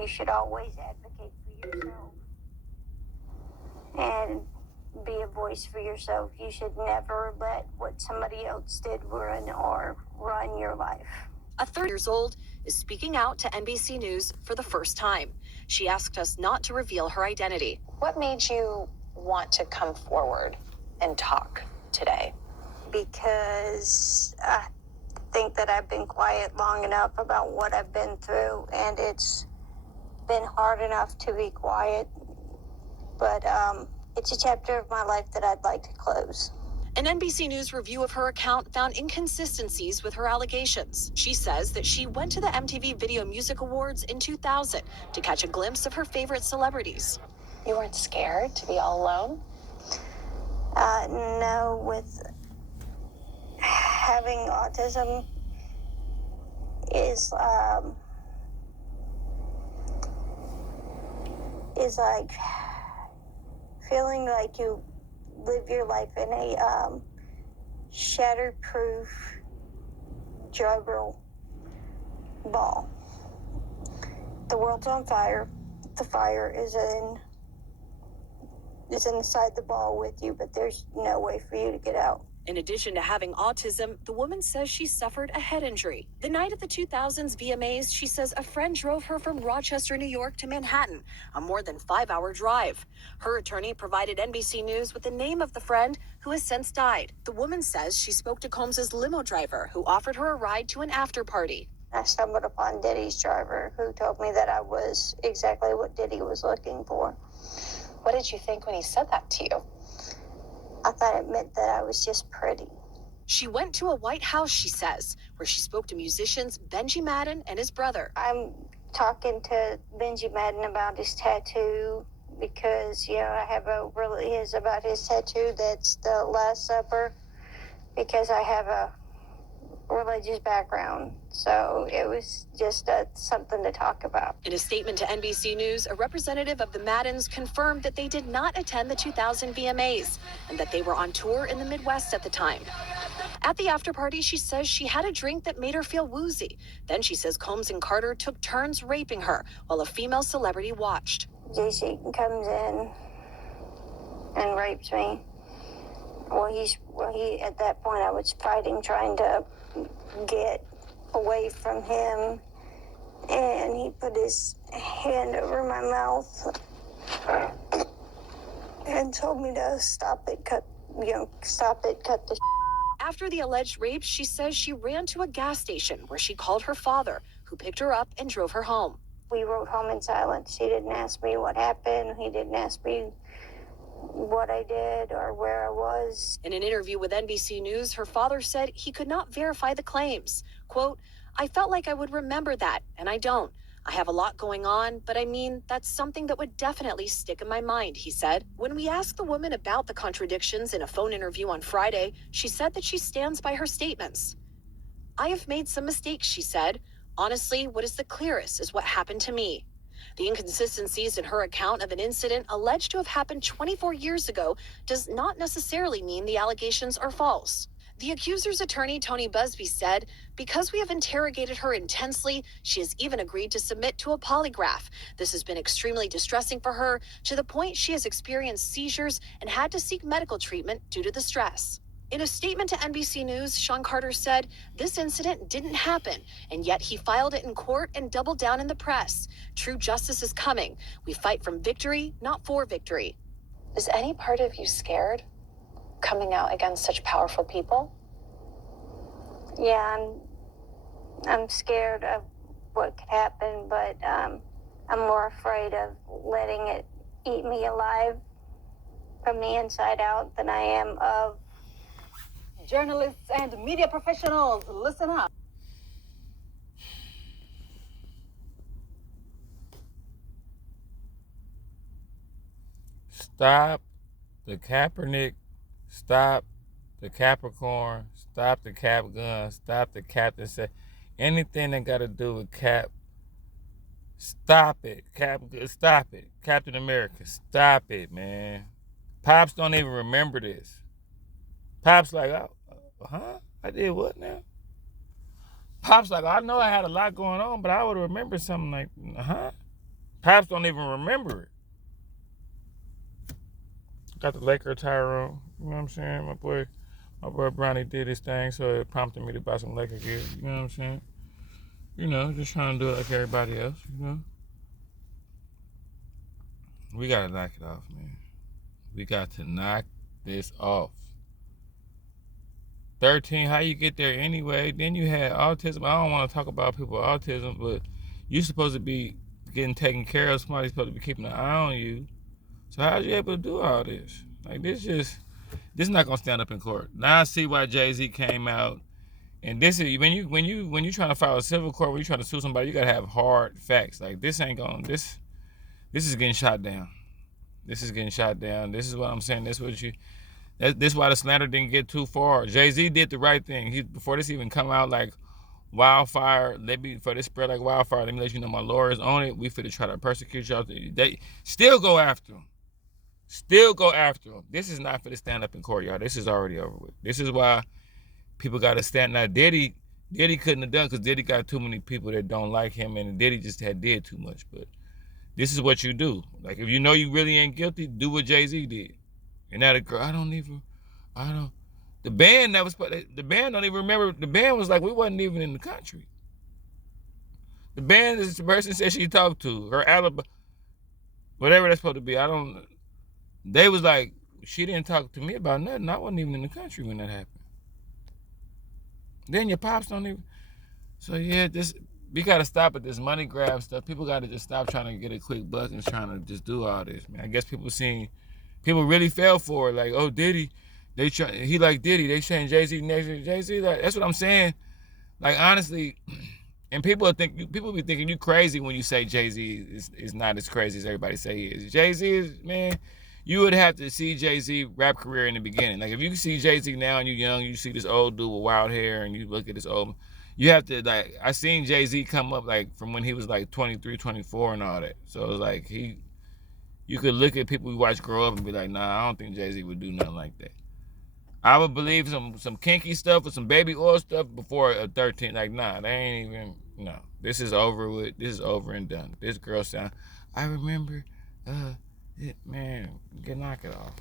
you should always advocate for yourself and be a voice for yourself. You should never let what somebody else did ruin or run your life. A 30-year-old is speaking out to NBC News for the first time. She asked us not to reveal her identity. What made you want to come forward and talk today? Because I think that I've been quiet long enough about what I've been through, and it's been hard enough to be quiet. But it's a chapter of my life that I'd like to close. An NBC News review of her account found inconsistencies with her allegations. She says that she went to the MTV Video Music Awards in 2000 to catch a glimpse of her favorite celebrities. You weren't scared to be all alone? No, with having autism is like feeling like you live your life in a shatterproof drywall ball. The world's on fire. The fire is inside the ball with you, but there's no way for you to get out. In addition to having autism, the woman says she suffered a head injury. The night of the 2000s VMAs, she says a friend drove her from Rochester, New York to Manhattan, a more than 5-hour drive. Her attorney provided NBC News with the name of the friend who has since died. The woman says she spoke to Combs's limo driver who offered her a ride to an after party. I stumbled upon Diddy's driver who told me that I was exactly what Diddy was looking for. What did you think when he said that to you? I thought it meant that I was just pretty. She went to a White House, she says, where she spoke to musicians Benji Madden and his brother. I'm talking to Benji Madden about his tattoo because, I have about his tattoo that's the Last Supper because I have a religious background. So it was just something to talk about. In a statement to NBC News, a representative of the Maddens confirmed that they did not attend the 2000 VMAs and that they were on tour in the Midwest at the time. At the after party, she says she had a drink that made her feel woozy. Then she says Combs and Carter took turns raping her while a female celebrity watched. JC comes in and rapes me. He at that point I was fighting, trying to get away from him, and he put his hand over my mouth and told me to stop it, cut the. After the alleged rape, she says she ran to a gas station where she called her father, who picked her up and drove her home. We rode home in silence. He didn't ask me what happened. He didn't ask me what I did or where I was. In an interview with NBC News, her father said he could not verify the claims. Quote, I felt like I would remember that, and I don't. I have a lot going on, but I mean, that's something that would definitely stick in my mind, he said. When we asked the woman about the contradictions in a phone interview on Friday, she said that she stands by her statements. I have made some mistakes, she said. Honestly, what is the clearest is what happened to me. The inconsistencies in her account of an incident alleged to have happened 24 years ago does not necessarily mean the allegations are false. The accuser's attorney, Tony Busby, said, because we have interrogated her intensely, she has even agreed to submit to a polygraph. This has been extremely distressing for her, to the point she has experienced seizures and had to seek medical treatment due to the stress. In a statement to NBC News, Sean Carter said, this incident didn't happen, and yet he filed it in court and doubled down in the press. True justice is coming. We fight from victory, not for victory. Is any part of you scared, coming out against such powerful people? Yeah, I'm scared of what could happen, but I'm more afraid of letting it eat me alive from the inside out than I am of. Journalists and media professionals, listen up. Stop the Kaepernick. Stop the Capricorn. Stop the Cap Gun. Stop the Captain. Anything that got to do with Cap. Stop it. Stop it. Captain America. Stop it, man. Pops don't even remember this. Pops like, huh? I did what now? Pops like, I know I had a lot going on, but I would remember something like, huh? Pops don't even remember it. Got the Laker attire on. You know what I'm saying? My boy Bronny did his thing, so it prompted me to buy some Laker gear. You know what I'm saying? You know, just trying to do it like everybody else, you know? We gotta knock it off, man. We got to knock this off. 13, how you get there anyway? Then you had autism. I don't want to talk about people with autism, but you're supposed to be getting taken care of. Somebody's supposed to be keeping an eye on you. So how's you able to do all this? Like, this is not gonna stand up in court. Now I see why Jay-Z came out. And this is when you trying to file a civil court, when you trying to sue somebody, you gotta have hard facts. Like, this ain't going. This is getting shot down. This is getting shot down. This is what I'm saying. This is why the slander didn't get too far. Jay-Z did the right thing. Before this even come out like wildfire, for this spread like wildfire, let me let you know my lawyers on it. We finna try to persecute y'all. They still go after him. Still go after him. This is not for the stand up in court, y'all. This is already over with. This is why people got to stand. Now, Diddy couldn't have done, because Diddy got too many people that don't like him, and Diddy just did too much. But this is what you do. Like, if you know you really ain't guilty, do what Jay-Z did. And now the girl, the band don't even remember. The band was like, we wasn't even in the country. The band is the person said she talked to, her alibi, whatever that's supposed to be. They was like, she didn't talk to me about nothing. I wasn't even in the country when that happened. Then your pops don't even. So yeah, we gotta stop at this money grab stuff. People gotta just stop trying to get a quick buck and trying to just do all this, man. I guess people really fell for it. Like, oh, Diddy, he like Diddy. They saying Jay-Z next to Jay-Z. Like, that's what I'm saying. Like, honestly, and people be thinking you crazy when you say Jay-Z is not as crazy as everybody say he is. Jay-Z is, man. You would have to see Jay-Z rap career in the beginning. Like, if you see Jay-Z now and you're young, you see this old dude with wild hair, and you look at this old, you have to, like, I seen Jay-Z come up, like, from when he was, like, 23, 24 and all that. So it was like, you could look at people we watch grow up and be like, nah, I don't think Jay-Z would do nothing like that. I would believe some kinky stuff or some baby oil stuff before a 13. Like, nah, they ain't even, no. This is over with. This is over and done. This girl sound, I remember, man, knock it off.